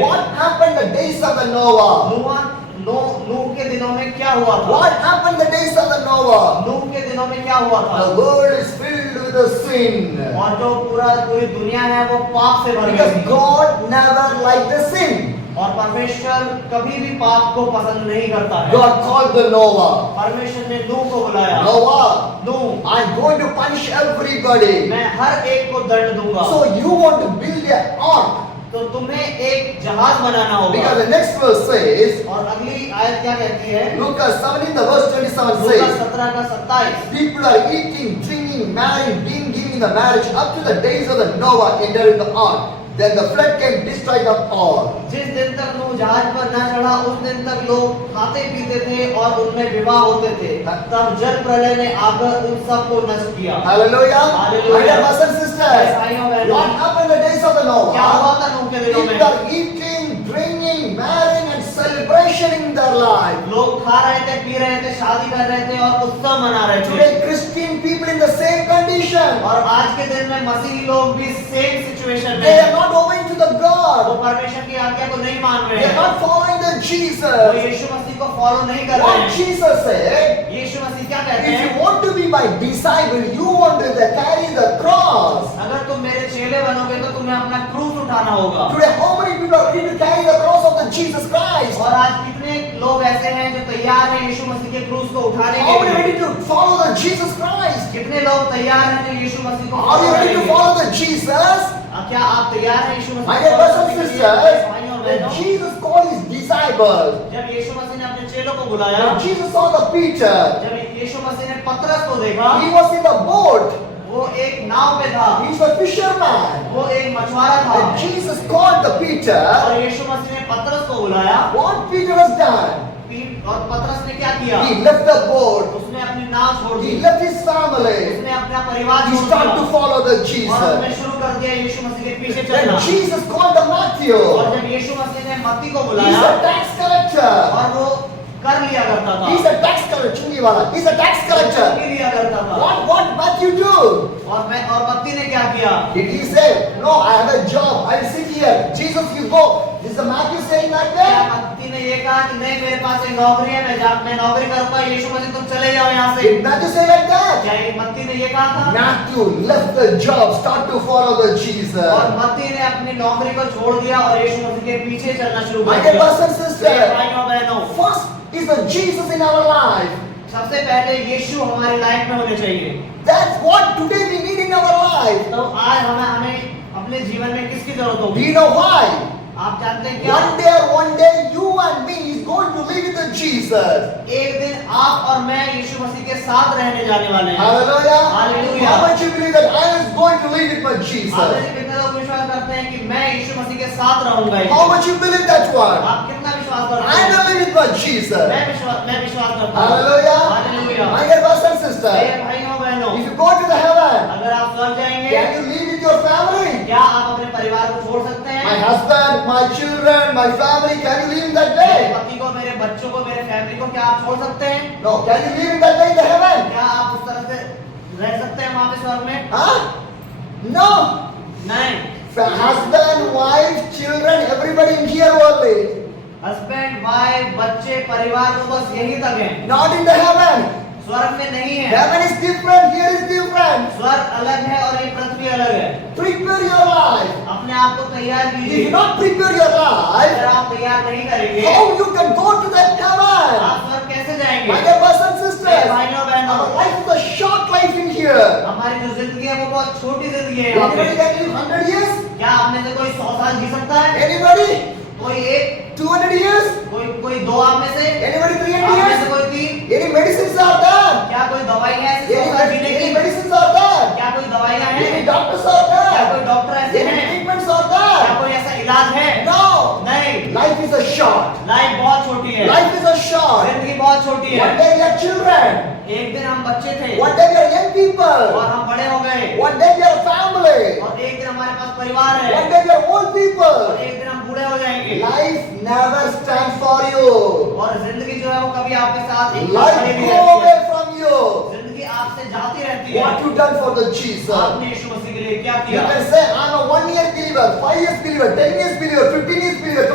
What happened the days of the Noah? नूह के दिनों में क्या हुआ था? What happened the days of the Noah? नूह के दिनों में क्या हुआ था? The world is filled with the sin. और जो पूरी दुनिया है वो पाप से भर गई Because थी। God never liked the sin. और परमेश्वर कभी भी पाप को पसंद नहीं करता है। God called the Noah. परमेश्वर ने नूह को बुलाया। Noah, Nuh, I'm going to punish everybody. मैं हर एक को दंड दूंगा। So you want to build an ark? तो तुम्हें एक जहाज बनाना होगा। Because the next verse says, और अगली आयत क्या कहती है? Luke 17 the verse 27 Luka says, 17 का 27। people are eating, drinking, marrying, being given the marriage up to the days of the Noah entered in the ark. Then the flood came, destroyed them all. जिस दिन तक नूह जहाज पर न चढ़ा उस दिन तक लोग खाते पीते थे और उनमें विवाह होते थे। तब जल प्रलय ने आकर उन सबको नष्ट किया। Hallelujah. Hallelujah. My dear brothers and sisters, भाइयों बहनों, what happened in the days of the क्या हुआ Noah? था नूह के दिनों में? People are eating, drinking, marrying and celebration in their life. लोग खा रहे थे, पी रहे थे, शादी कर रहे थे और उत्सव मना रहे थे। Today Christian people in the same condition. और आज के दिन में मसीही लोग भी सेम सिचुएशन में They are हैं। not obeying to the वो God. परमेश्वर की आज्ञा को नहीं मान रहे They are हैं। not following the वो Jesus. यीशु मसीह को फॉलो नहीं कर रहे What हैं। Jesus said, यीशु मसीह क्या कहते if हैं? you want to be my disciple, you want to carry the cross. अगर तुम मेरे चेले बनोगे तो तुम्हें अपना क्रूस उठाना होगा। Today, how many people are ready to carry the cross of the Jesus Christ? और आज कितने लोग ऐसे हैं जो तैयार हैं यीशु मसीह के क्रूस को उठाने How के many लिए? ready to follow the Jesus Christ? कितने लोग तैयार हैं जो यीशु मसीह को Are you follow ready to करेंगे? follow the Jesus? क्या आप तैयार हैं यीशु My मसीह dear को brothers follow and करने के लिए? sisters, भाइयों और when बहनों, Jesus called his disciples, जब यीशु मसीह ने अपने चेलों को बुलाया, when Jesus saw the Peter, जब यीशु मसीह ने पतरस को देखा, he was in the boat. वो एक नाव पे था, He's a fisherman. वो एक मछुआरा था। When Jesus called the Peter, और यीशु मसीह ने पतरस को बुलाया, what Peter has done? और पतरस ने क्या किया? He left the boat. उसने अपनी नाव छोड़ दी, He left his family. उसने अपना परिवार He छोड़ started to दिया follow the और Jesus. उसने शुरू कर दिया यीशु मसीह के पीछे चलना। When Jesus called the Matthew, और जब यीशु मसीह ने मत्ती को he's बुलाया a tax collector. और वो कर लिया करता था, He's a tax collector. चुंगी वाला. He's a tax collector. चुंगी लिया करता था। What Matthew do? और मत्ती ने क्या किया? Did he say, no, I have a job. I'll sit here. Jesus, you go. Is the Matthew saying like क्या that? मत्ती ने ये कहा कि नहीं मेरे पास एक नौकरी है, मैं नौकरी करूंगा, यीशु मसीह तुम चले जाओ यहाँ से? Did Matthew say like that? क्या ये मत्ती ने ये कहा था? Matthew left the job, start to follow the Jesus. और मत्ती ने अपनी नौकरी को छोड़ दिया और यीशु मसीह के पीछे चलना शुरू My कर dear दिया। brothers and प्रिय sisters, भाइयों बहनों, first is the Jesus in our life. सबसे पहले यीशु हमारी लाइफ में होने चाहिए। That's what today we need in our life. तो आज हमें अपने जीवन में किसकी जरूरत Do होगी? you know why? आप जानते हैं क्या? One day, you and me is going to live with the Jesus. एक दिन आप और मैं यीशु मसीह के साथ रहने जाने वाले हैं। Hallelujah. Hallelujah. How much you believe that I was going to live with my आप Jesus? में से कितने लोग विश्वास करते हैं कि मैं यीशु मसीह के साथ रहूंगा? एक How दिन? much you believe that one? आप कितना विश्वास करते I हैं? will live with my Jesus. मैं विश्वास करता हूँ। Hallelujah. Hallelujah। My dear brothers and मेरे sisters, भाइयों बहनों, if you go to the heaven, अगर आप स्वर्ग जाएंगे, can you live with your family? क्या आप अपने परिवार को छोड़ सकते My हैं? husband, my children, my family, can you live in that मेरे day? पति को, मेरे बच्चों को, मेरे फैमिली को क्या आप छोड़ सकते हैं? No. Can you live in that day in the heaven? क्या आप उस तरह से रह सकते हैं वहां पे स्वर्ग में? Huh? No. नहीं। Husband, wife, children, everybody in here only. Husband, wife, बच्चे, परिवार को बस यही तक है, Not in the heaven. स्वर्ग में नहीं है। Heaven is different, here is different. स्वर्ग अलग है और ये पृथ्वी अलग है। Prepare your life. अपने आप को तैयार If कीजिए। you not prepare your life, अगर आप तैयार नहीं करेंगे, how you can go to that heaven? आप स्वर्ग कैसे जाएंगे? My dear brothers and मेरे sisters, भाइयों बहनों, our life is a short life in here. हमारी जो जिंदगी है वो बहुत छोटी जिंदगी है यहाँ पे। Anybody can live 100 years? क्या आप में से कोई 100 साल जी सकता है? Anybody? कोई एक, 200 years? कोई दो आप में से? Anybody आप 300 में से years? कोई तीन? Any medicines are there? क्या कोई दवाई है ऐसी 100 साल जीने Any की? medicines are there? क्या कोई दवाइयाँ हैं? Any doctors are क्या there? कोई डॉक्टर ऐसे Any हैं? treatments are क्या there? कोई ऐसा इलाज है? No. नहीं। Life is a short. Life बहुत छोटी है। Life is a short. जिंदगी बहुत छोटी One है। day we are children. एक दिन हम बच्चे थे One day we are young people. और हम बड़े हो गए One day we are family. और एक दिन हमारे पास परिवार है One day we are old और people. एक दिन हम बूढ़े हो जाएंगे। Life never stands for you. और जिंदगी जो है वो कभी आपके साथ एक Life खड़ी नहीं go रहती away है। from you. जिंदगी आपसे जाती रहती है। What you done for the Jesus? आपने यीशु मसीह के लिए क्या You किया? can say I'm a 1 year believer, 5 years believer, 10 years believer, 15 years believer,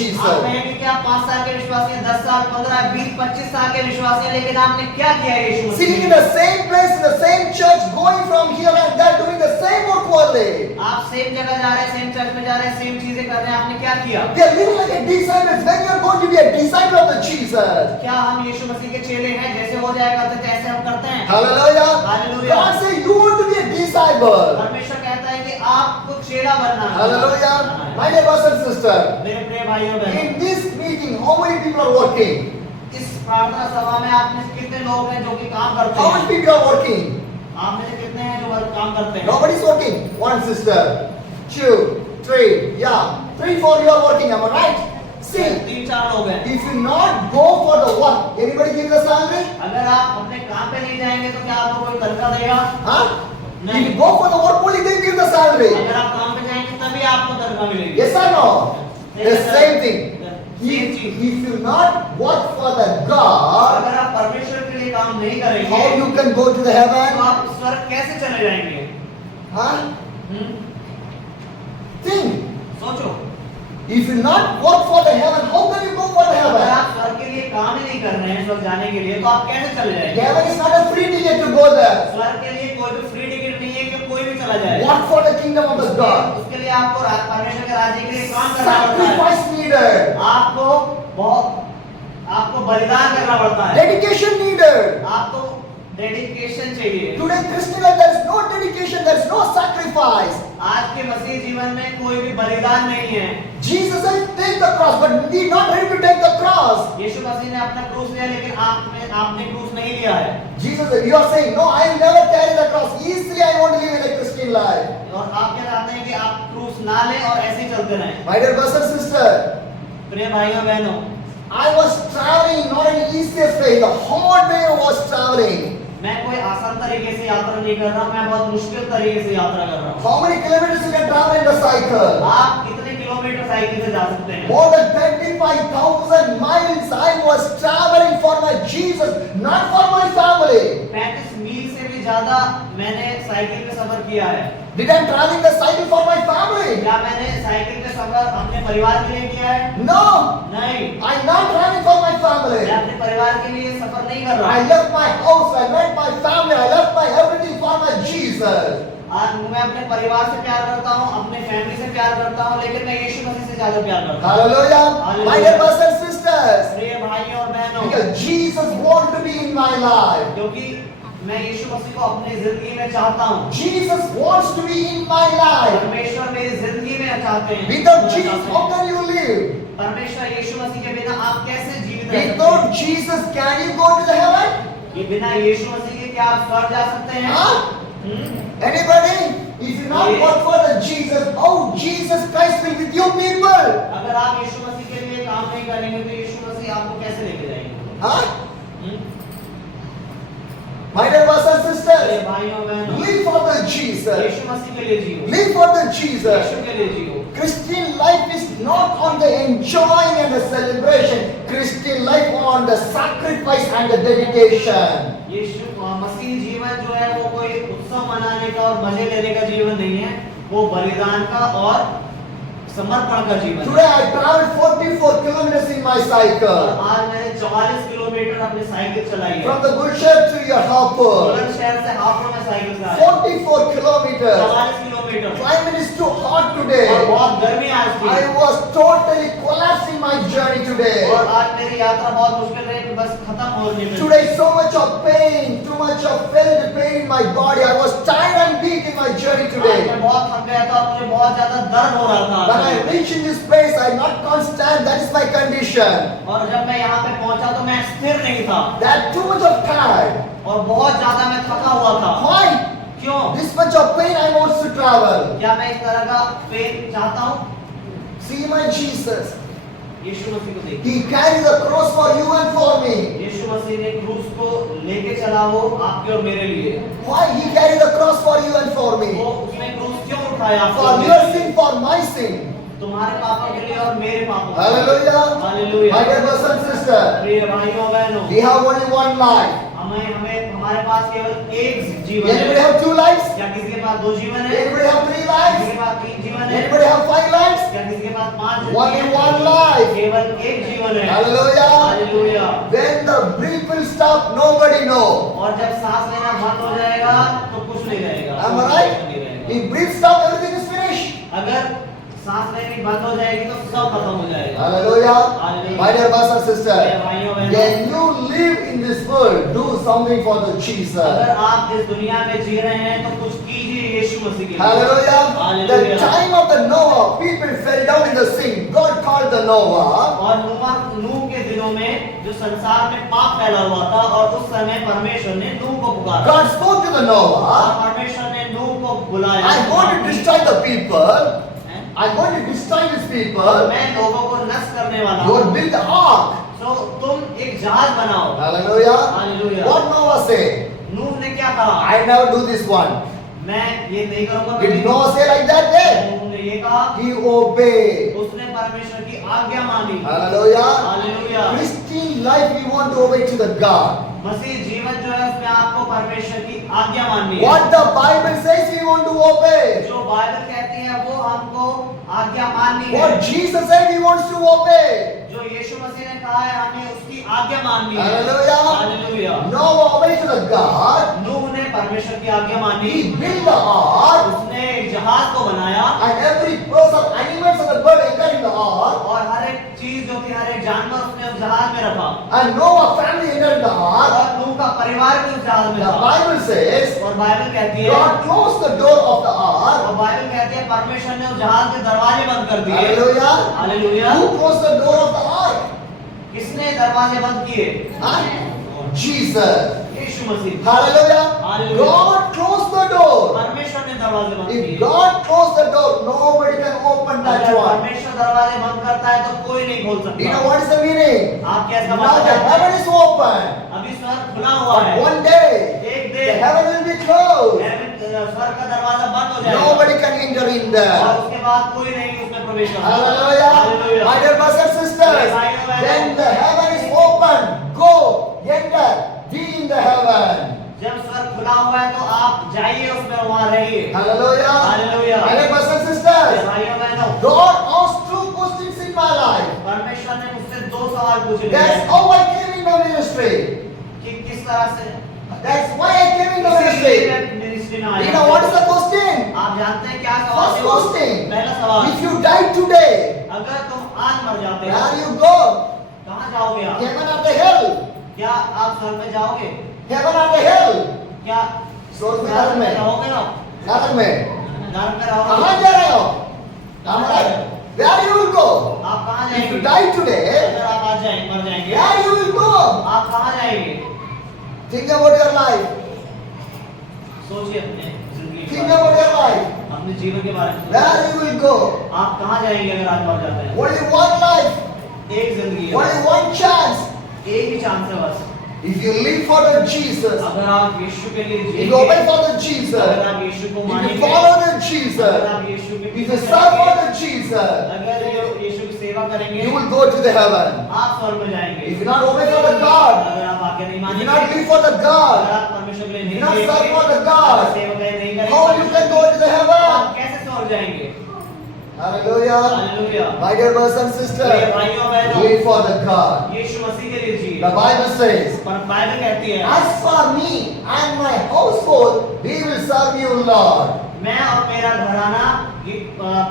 Jesus? आप कहेंगे कि आप 5 साल के विश्वासी हैं, 10 साल, 15, 20, 25 साल के विश्वासी हैं, लेकिन आपने क्या किया यीशु Sitting Masih? in the same place, in the same church, going from here and there, doing the same work only. आप सेम जगह जा रहे हैं, सेम चर्च में जा रहे हैं, सेम चीजें कर रहे हैं, आपने क्या किया? They are living like a disciple. When you are going to be a disciple of the Jesus. क्या हम यीशु मसीह के चेले हैं? जैसे हो जाएगा तो ऐसे हम करते हैं। Hallelujah. Hallelujah. God says you want to be a disciple. परमेश्वर कहता है कि आपको चेला बनना है। Hallelujah. My dear brothers and sisters, मेरे प्रिय भाइयों बहनों, in this meeting, how many people are working? इस प्रार्थना सभा में आप में से कितने लोग हैं जो कि काम करते How many हैं? people are working? आप में से कितने हैं जो काम करते हैं? Nobody is working. One sister, 2, 3, yeah, 3, 4 you are working. Am I right? See, 3-4 लोग हैं। if you not go for the work, anybody give the salary? अगर आप अपने काम पे नहीं जाएंगे तो क्या आपको कोई तनख्वाह देगा? Huh? No. If you go for the work, only then give the salary. अगर आप काम पे जाएंगे तभी आपको तनख्वाह मिलेगी। Yes or no? The same thing. Same If, thing। if you not work for the God, अगर आप परमेश्वर के लिए काम नहीं करेंगे how you can go to the तो heaven? आप स्वर्ग कैसे चले जाएंगे? Huh? हम्म? Think. सोचो, If you not work for the heaven, how can you go for the अगर heaven? आप स्वर्ग के लिए काम ही नहीं कर रहे हैं स्वर्ग जाने के लिए तो आप कैसे चले जाएंगे? Heaven is not a free ticket to go there. स्वर्ग के लिए कोई भी फ्री टिकट नहीं है कि कोई भी चला जाए। Work for the kingdom of the God. उसके लिए आपको परमेश्वर के राज्य के लिए काम करना पड़ता है। Sacrifice needed. आपको बलिदान करना पड़ता है। Dedication needed. आपको डेडिकेशन चाहिए। Today Christian life there is no dedication, there is no sacrifice. आज के मसीह जीवन में कोई भी बलिदान नहीं है। Jesus said, take the cross, but we not ready to take the cross. यीशु मसीह ने अपना क्रूस लिया लेकिन आपने क्रूस नहीं लिया है। Jesus said, you are saying, no, I will never carry the cross. Easily I want to live in a Christian life. और आप क्या चाहते हैं कि आप क्रूस ना लें और ऐसे ही चलते रहें। My dear brothers and sisters, प्रिय भाइयों बहनों, I was traveling not in easiest way, the hard way I was traveling. मैं कोई आसान तरीके से यात्रा नहीं कर रहा हूँ, मैं बहुत मुश्किल तरीके से यात्रा कर रहा हूँ। How many kilometers you can travel in the cycle? आप कितने किलोमीटर साइकिल से जा सकते हैं? More than 25,000 miles I was traveling for my Jesus, not for my family. 35 मील से भी ज्यादा मैंने साइकिल पे सफर किया है। Did I travel the cycle for my family? क्या मैंने साइकिल पे सफर अपने परिवार के लिए किया है? No, नहीं, I'm not traveling for my मैं family. अपने परिवार के लिए सफर नहीं कर रहा I हूँ। left my house, I left my family, I left my everything for my Jesus. आज मैं अपने परिवार से प्यार करता हूँ, अपने फैमिली से प्यार करता हूँ, लेकिन मैं यीशु मसीह से ज्यादा प्यार करता हूँ। Hallelujah. Hallelujah. My dear brothers and sisters, प्रिय भाइयों और बहनों, because Jesus wants to be in my life. क्योंकि मैं यीशु मसीह को अपनी जिंदगी में चाहता हूँ। Jesus wants to be in my life. परमेश्वर मेरी जिंदगी में चाहते हैं। Without Jesus, how can you live? परमेश्वर यीशु मसीह के बिना आप कैसे जीवित रह सकते Without हैं? Jesus, can you go to the heaven? ये बिना यीशु मसीह के क्या आप स्वर्ग जा सकते हैं? Huh? Anybody? If you not work for the Jesus, how Jesus Christ will with you people? अगर आप यीशु मसीह के लिए काम नहीं करेंगे तो यीशु मसीह आपको कैसे लेके जाएंगे? Huh? Hmm? My dear brothers and अरे sisters, भाइयों बहनों, live for the Jesus. यीशु मसीह के लिए जियो। Live for the Jesus. यीशु के लिए जियो। Christian life is not on the enjoying and the celebration. Christian life on the sacrifice and the dedication. यीशु मसीह जीवन जो है वो कोई उत्सव मनाने का और मजे लेने का जीवन नहीं है, वो बलिदान का और समर्पण का जीवन Today है। I traveled 44 kilometers in my और cycle. आज मैंने 44 किलोमीटर अपनी साइकिल चलाई है। From the Bullshit to your Harper. Bulandshahr से हापुड़ में साइकिल से आया। 44 kilometers. 44 kilometre. Climate is too hot और today. बहुत गर्मी आज थी। I was totally collapsing my journey today. और आज मेरी यात्रा बहुत मुश्किल रही कि बस खत्म होने में। Today so much of pain, too much of felt pain in my body. I was tired and weak in my journey आज today. मैं बहुत थक गया था और मुझे बहुत ज्यादा दर्द हो रहा था। When I reach in this place, I not constant. That is my condition. और जब मैं यहाँ पे पहुंचा तो मैं स्थिर नहीं था That too much of tired. और बहुत ज्यादा मैं थका हुआ था। Why? क्यों? This much of pain I want to travel. क्या मैं इस तरह का पेन चाहता हूँ? See my Jesus. यीशु मसीह को देखिए। He carried the cross for you and for me. यीशु मसीह ने क्रूस को लेके चला वो आपके और मेरे लिए। Why he carried the cross for you and for me? वो उसने क्रूस क्यों उठाया आपके For और your मेरे लिए? sin, for my sin. तुम्हारे पापों के लिए और मेरे पापों के लिए। Hallelujah. Hallelujah. My dear brothers and sisters, प्रिय भाइयों बहनों, we have only one life. हमारे पास केवल एक जीवन Anybody है। have two lives? क्या किसी के पास 2 जीवन है? Anybody have three किसी lives? के पास 3 जीवन है? Anybody have five lives? क्या किसी के पास 5 Only one life. केवल एक जीवन है। Hallelujah. Hallelujah. When the breath will stop, nobody know. और जब सांस लेना बंद हो जाएगा तो कुछ नहीं रहेगा। Am I right? If breath stop, everything is finished. अगर सांस लेनी बंद हो जाएगी तो सब खत्म हो जाएगा। Hallelujah. Hallelujah. My dear brothers and मेरे sisters, भाइयों बहनों, when you live in this world, do something for the Jesus. अगर आप इस दुनिया में जी रहे हैं तो कुछ कीजिए यीशु मसीह के लिए। Hallelujah. The Hallelujah। time of the Noah, people fell down in the sin. God called the Noah. और नूह के दिनों में जो संसार में पाप फैला हुआ था और उस समय परमेश्वर ने नूह को पुकारा। God spoke to the और Noah. परमेश्वर ने नूह को बुलाया। I'm going to destroy the people. I'm going to destroy these people. मैं लोगों को नष्ट करने वाला You हूँ। will build the ark. तो तुम एक जहाज बनाओ। Hallelujah. Hallelujah। What Noah said? नूह ने क्या कहा? I never do this one. मैं ये नहीं करूंगा। Did Noah say like that then? नूह ने ये कहा। He obeyed. उसने परमेश्वर की आज्ञा मानी। Hallelujah. Hallelujah. Christian life, we want to obey to the God. मसीह जीवन जो है उसमें आपको परमेश्वर की आज्ञा माननी है। What the Bible says, we want to obey. जो बाइबल कहती है वो हमको आज्ञा माननी है। What Jesus said, he wants to obey. जो यीशु मसीह ने कहा है हमें उसकी आज्ञा माननी है। Hallelujah. Hallelujah. Noah obeyed to the God. नूह ने परमेश्वर की आज्ञा मानी। He built the ark. उसने एक जहाज को बनाया And every person, animals and the bird entered in the ark. और हर एक चीज जो थी हर एक जानवर उसने उस जहाज में रखा And Noah family entered in the ark. और नूह का परिवार भी उस जहाज में The था। Bible says, और बाइबल कहती है God closed the door of the ark. और बाइबल कहती है परमेश्वर ने उस जहाज के दरवाजे बंद कर दिए। Hallelujah. Hallelujah. Who closed the door of the ark? किसने दरवाजे बंद किए? Huh? Jesus. Yeshu Masih. Hallelujah. Hallelujah। God closed the door. परमेश्वर ने दरवाजे बंद If किए। God closed the door, nobody can open that अगर one. परमेश्वर दरवाजे बंद करता है तो कोई नहीं खोल You know सकता। what is the meaning? आप क्या इसका Now मतलब the जानते हैं? heaven is open. अभी स्वर्ग खुला हुआ है। But one day, एक the दिन heaven will be closed. स्वर्ग का दरवाजा बंद हो जाएगा। Nobody can enter in और there. उसके बाद कोई नहीं उसमें प्रवेश कर सकता। Hallelujah. Hallelujah. My dear brothers and sisters, when the heaven is open, go, enter, be in the heaven. जब स्वर्ग खुला हुआ है तो आप जाइए उसमें वहां रहिए। Hallelujah. Hallelujah. My dear brothers and मेरे sisters, भाइयों बहनों, God asked two questions in my life. परमेश्वर ने मुझसे दो सवाल पूछे That's how I came in the ministry. कि किस तरह से That's why I came in the इसीलिए ministry. मैं मिनिस्ट्री में आया। You know what is the question? आप जानते हैं क्या सवाल First है वो? question. पहला सवाल, If you die today, अगर तुम आज मर जाते where हो you go? कहाँ जाओगे आप? Heaven or the hell? क्या आप स्वर्ग में जाओगे? Heaven or the hell? क्या स्वर्ग में, नरक नरक में में, रहोगे ना? नरक में। नरक में कहाँ रहोगे? जा रहे हो? Am I right? Where you will go? आप कहाँ If you जाएंगे? die today, अगर आप आज जाएंगे मर जाएंगे, where you will go? आप कहाँ जाएंगे? Think about your life. सोचिए अपने जिंदगी के Think बारे about में, your life. अपने जीवन के बारे में Where सोचिए। you will go? आप कहाँ जाएंगे अगर आज मर जाते हैं? Only one life, एक जिंदगी है, only one chance. एक ही चांस है बस। If you live for the Jesus, अगर आप यीशु के लिए if you obey जिएंगे, for the अगर Jesus, आप यीशु को if you मानेंगे, follow the अगर Jesus, आप यीशु के if पीछे you serve for चलेंगे, the Jesus, अगर यीशु की सेवा करेंगे, you will go to the heaven. आप स्वर्ग में जाएंगे। If you not obey for the God, अगर आप आज्ञा नहीं if you मानेंगे, not live for the अगर God, आप परमेश्वर के लिए if you नहीं not serve जिएंगे, for the God, अगर सेवा नहीं करेंगे, how you can go to the तो heaven? आप कैसे स्वर्ग जाएंगे? Hallelujah. Hallelujah. My dear brothers and प्रिय sisters, भाइयों बहनों, live for the God. यीशु मसीह के लिए जिए। The Bible says, पर बाइबल कहती है, as for me and my household, we will serve you, Lord. मैं और मेरा घराना ये,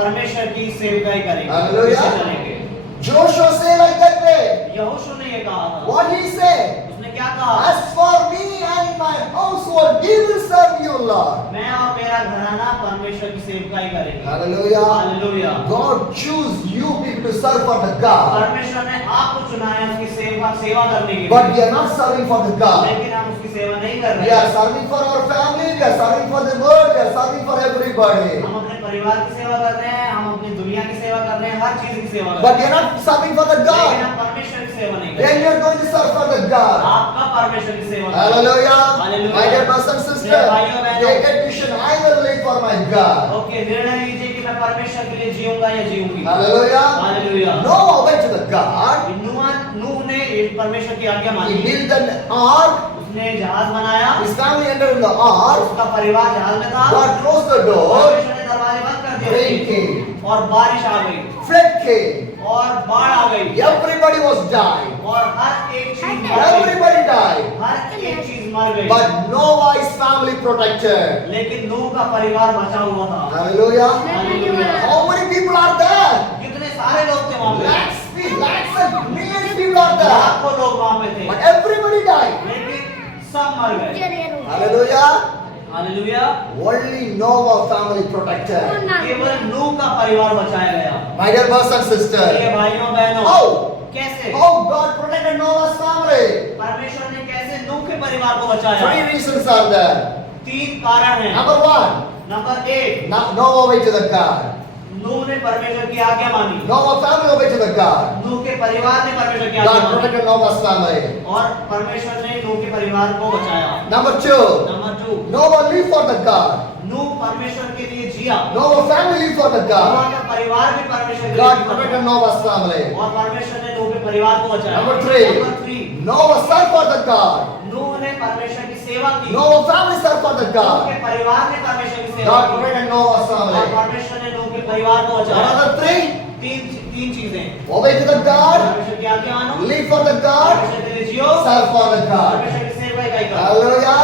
परमेश्वर की सेवकाई करेंगे। हालेलुया। पीछे चलेंगे। Joshua say like that way. यहोशू ने ये कहा था। What he said? उसने क्या कहा? As for me and my household, we will serve you, Lord. मैं और मेरा घराना परमेश्वर की सेवकाई करेंगे। Hallelujah. Hallelujah. God choose you people to serve for the God. परमेश्वर ने आपको चुना है उसकी सेवा करने के लिए। But we are not serving for the God. लेकिन हम उसकी सेवा नहीं कर We रहे are हैं। serving for our family, we are serving for the world, we are serving for everybody. हम अपने परिवार की सेवा कर रहे हैं, हम अपनी दुनिया की सेवा कर रहे हैं, हर चीज की सेवा कर But रहे we हैं। are not serving for the लेकिन God. हम परमेश्वर की सेवा नहीं कर Then रहे। you are going to serve for the God. आपका परमेश्वर की सेवा करें। Hallelujah. Hallelujah. My dear brothers and मेरे sisters, भाइयों बहनों, take a decision. I will live for my God. Okay, निर्णय लीजिए कि मैं परमेश्वर के लिए जीऊंगा या जीऊंगी। Hallelujah. Hallelujah. Noah obeyed to the God. नूह ने परमेश्वर की आज्ञा He मानी। built an ark. उसने जहाज बनाया, His family entered in the ark. उसका परिवार जहाज में था। God closed the door. परमेश्वर ने दरवाजे बंद कर दिए। Rain came. और बारिश आ गई flood came. और बाढ़ आ गई Everybody was died. और हर एक चीज मर गई, Everybody died. हर एक चीज मर गई। But Noah's family protected. लेकिन नूह का परिवार बचा हुआ था। Hallelujah. Hallelujah. How many people are there? कितने सारे लोग थे वहाँ पे? Lakhs and millions of people are there. लाखों लोग वहाँ पे थे, But everybody died. लेकिन सब मर गए। Hallelujah. Hallelujah. Only Noah family protected. केवल नूह का परिवार बचाया गया। My dear brothers and sisters. ये भाइयों बहनों, How? कैसे How God protected Noah's family? परमेश्वर ने कैसे नूह के परिवार को बचाया? 3 reasons are there. 3 कारण हैं। Number 1. Number 1, Noah obeyed to the God. नूह ने परमेश्वर की आज्ञा मानी। Noah family obeyed to the God. नूह के परिवार ने परमेश्वर की आज्ञा God मानी protected Noah's family. और परमेश्वर ने नूह के परिवार को बचाया। Number 2. Number 2, Noah lived for the God. नूह परमेश्वर के लिए जिया। Noah family lived for the Nuh God. का परिवार भी परमेश्वर के God लिए protected जिया Noah's family. और परमेश्वर ने नूह के परिवार को बचाया। Number 3. Number 3, Noah served for the God. नूह ने परमेश्वर की सेवा की। Noah family served for the Nuh God. के परिवार ने परमेश्वर की सेवा God की protected Noah's और family. परमेश्वर ने नूह के परिवार को बचाया। Another 3. तीन चीजें, Obey to the God. परमेश्वर की आज्ञा मानो, Live for the God. परमेश्वर के लिए जियो, Serve for the God. परमेश्वर की सेवा करो। Hallelujah.